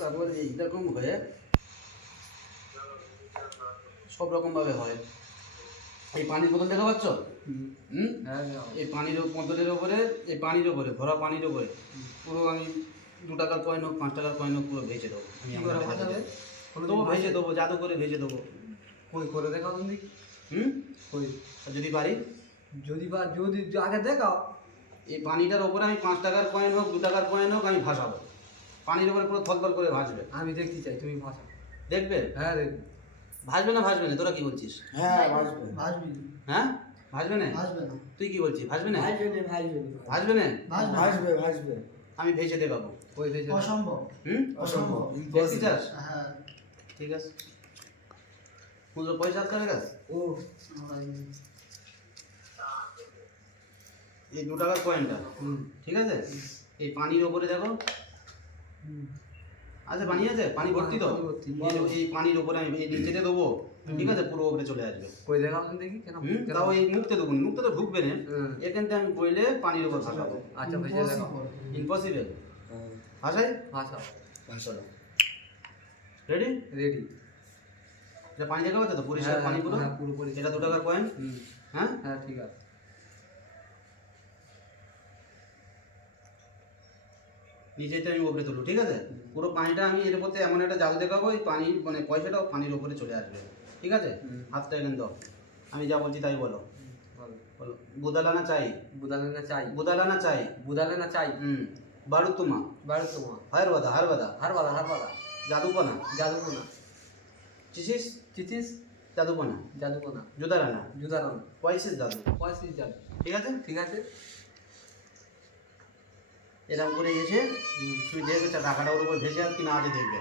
তারপর এইরকম হয়ে সব রকমভাবে হয়। এই পানির বোতল দেখা পাচ্ছ? এই পানির বোতলের ওপরে, এই পানির ওপরে, ভরা পানির ওপরে পুরো আমি 2 টাকার কয়েন হোক 5 টাকার কয়েন হোক পুরো ভেজে দেবো। আমি দেবো, ভেজে দেবো, জাদু করে ভেজে দেবো। কই করে দেখাও তুমি দেখি। কই যদি পারি, যদি আগে দেখাও। এই পানিটার ওপরে আমি 5 টাকার কয়েন হোক 2 টাকার কয়েন হোক আমি ভাসাবো। পানির ওপরে পুরো থলথল করে ভাসবে। আমি দেখতে চাই, তুমি ভাসাও। দেখবে? হ্যাঁ দেখবি। ভাসবে না ভাসবে না? তোরা কি বলছিস? হ্যাঁ ভাসবে। ভাসবি। হ্যাঁ ভাসবে না? ভাসবে না। তুই কি বলছিস? ভাসবে না? ভাসবে না। ভাসবে না? ভাসবে ভাসবে। আমি ভেজে দেখাবো। কই দেখে অসম্ভব। অসম্ভব। দেখতে চাস? হ্যাঁ। ঠিক আছে। পুজো পয়সা আছে কার কাছে? ও এই 2 টাকার কয়েনটা, ঠিক আছে? এই পানির ওপরে দেখো, আচ্ছা পানি আছে, পানি ভর্তি তো, এই পানির ওপরে আমি এই নিচেতে দেবো, ঠিক আছে? পুরো ওপরে চলে আসবে। কই দেখাও তুমি দেখি। কেন তাও এই মুখতে দেবো, মুখতে তো ঢুকবে না, এখানটা আমি বইলে পানির ওপর ভাসাবো। আচ্ছা ভেজে দেখাও। ইম্পসিবল। ভাসাই? ভাসাও। ভাসবে। রেডি? রেডি। এটা পানি দেখা পাচ্ছে তো, পরিষ্কার পানি পুরো? হ্যাঁ পুরো পরিষ্কার। এটা 2 টাকার কয়েন। হ্যাঁ হ্যাঁ ঠিক আছে। নিচেতে আমি ওপরে তুলবো, ঠিক আছে? পুরো পানিটা আমি এর উপরে এমন একটা জাদু দেখাবো, এই পানি মানে পয়সাটাও পানির উপরে চলে আসবে, ঠিক আছে? হাতটা এখানে দাও, আমি যা বলছি তাই বলো। বলো, বুদালানা চাই, বুদালেনা চাই। বুদালানা চাই, বুদালেনা চাই। বারুতুমা, বাড়ি তোমার। হারবাদা, হারবাদা, হারবাদা হারবাদা। জাদুপনা, জাদুকোনা। চিসিস, চিচিস। জাদুপনা, জাদুকোনা। জুদারানা, জুদারান। পয়সিস জাদু, পয়সিস জাদু। ঠিক আছে? ঠিক আছে। এরকম করে এসে তুমি দেখবে টাকাটা ওর উপর ভেসে আর কি না আছে দেখবে।